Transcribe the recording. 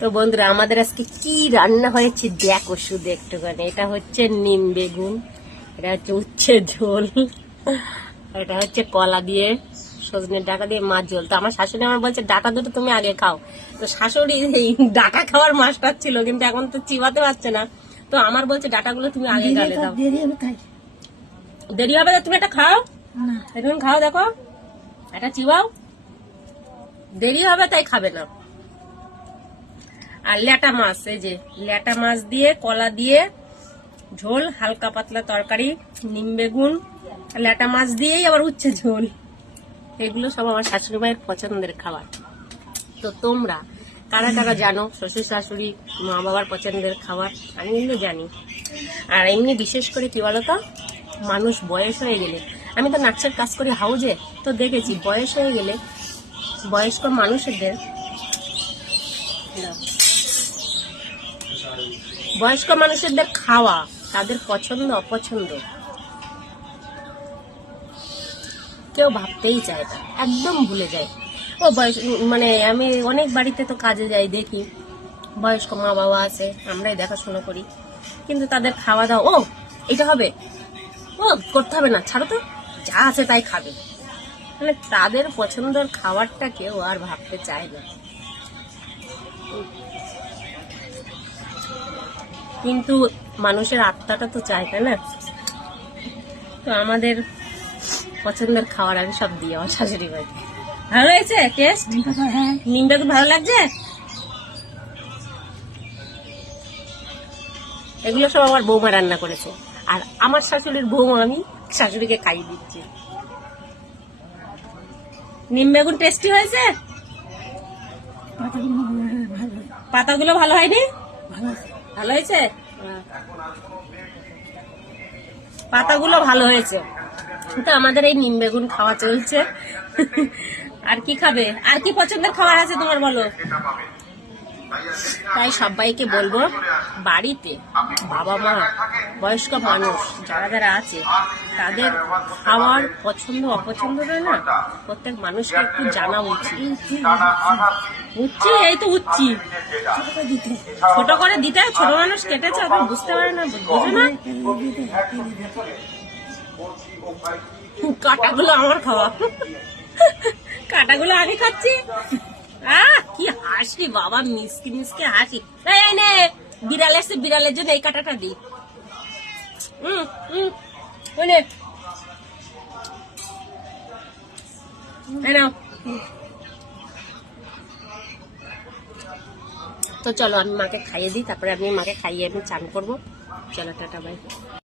তো বন্ধুরা, আমাদের আজকে কি রান্না হয়েছে দেখো শুধু একটুখানি। এটা হচ্ছে নিম বেগুন, এটা হচ্ছে উচ্ছে ঝোল, এটা হচ্ছে কলা দিয়ে সজনের ডাঁটা দিয়ে মাছ ঝোল। তো আমার শাশুড়ি আমার বলছে ডাঁটা দুটো তুমি আগে খাও। তো শাশুড়ি এই ডাঁটা খাওয়ার মাস্টার ছিল, কিন্তু এখন তো চিবাতে পারছে না। তো আমার বলছে ডাঁটাগুলো তুমি আগে গালে দাও, দেরি হবে। তুমি এটা খাও, এখন খাও, দেখো এটা চিবাও, দেরি হবে তাই খাবে না। আর ল্যাটা মাছ, এই যে ল্যাটা মাছ দিয়ে কলা দিয়ে ঝোল, হালকা পাতলা তরকারি, নিম বেগুন, ল্যাটা মাছ দিয়েই আবার উচ্ছে ঝোল। এগুলো সব আমার শাশুড়ি মায়ের পছন্দের খাবার। তো তোমরা কারা কারা জানো শ্বশুর শাশুড়ি মা বাবার পছন্দের খাবার? আমি কিন্তু জানি। আর এমনি বিশেষ করে কি বলতো, মানুষ বয়স হয়ে গেলে, আমি তো নাচের কাজ করি হাউজে, তো দেখেছি বয়স হয়ে গেলে বয়স্ক মানুষদের খাওয়া, তাদের পছন্দ অপছন্দ কেউ ভাবতেই চায় না, একদম ভুলে যায়। ও বয়স, মানে আমি অনেক বাড়িতে তো কাজে যাই, দেখি বয়স্ক মা বাবা আছে, আমরাই দেখাশোনা করি, কিন্তু তাদের খাওয়া দাওয়া, ও এটা হবে, ও করতে হবে না, ছাড়ো তো, যা আছে তাই খাবে। মানে তাদের পছন্দের খাবারটা কেউ আর ভাবতে চায় না। কিন্তু মানুষের আত্মাটা তো চায়, তাই না? তো আমাদের পছন্দের খাবার আমি সব দিই আমার শাশুড়ি ভাই। ভালো হয়েছে টেস্ট? নিমটা তো ভালো লাগছে। এগুলো সব আমার বৌমা রান্না করেছে, আর আমার শাশুড়ির বৌমা আমি শাশুড়িকে খাইয়ে দিচ্ছি। নিম বেগুন টেস্টি হয়েছে? পাতাগুলো ভালো হয়নি? ভালো হয়েছে, পাতাগুলো ভালো হয়েছে। তো আমাদের এই নিম বেগুন খাওয়া চলছে। আর কি খাবে? আর কি পছন্দের খাবার আছে তোমার বলো? তাই সবাইকে বলবো, বাড়িতে বাবা মা, বয়স্ক মানুষ যারা যারা আছে, তাদের খাওয়ার পছন্দ অপছন্দ না প্রত্যেক মানুষকে একটু জানা উচিত। উচ্ছি, এই তো উচ্ছি ছোট করে দিতে, ছোট মানুষ কেটেছে, ওটা বুঝতে পারে না, বোঝে না। কাটাগুলো আমার খাওয়া, কাটাগুলো আমি খাচ্ছি। কি হাসি বাবা, মিসকি মিসকি হাসি। এই নে, বিড়াল এসে, বিড়ালের জন্য এই কাটাটা দিই। তো চলো আমি মাকে খাইয়ে দিই, তারপরে আমি মাকে খাইয়ে আমি চান করবো। চলো টাটা বাই।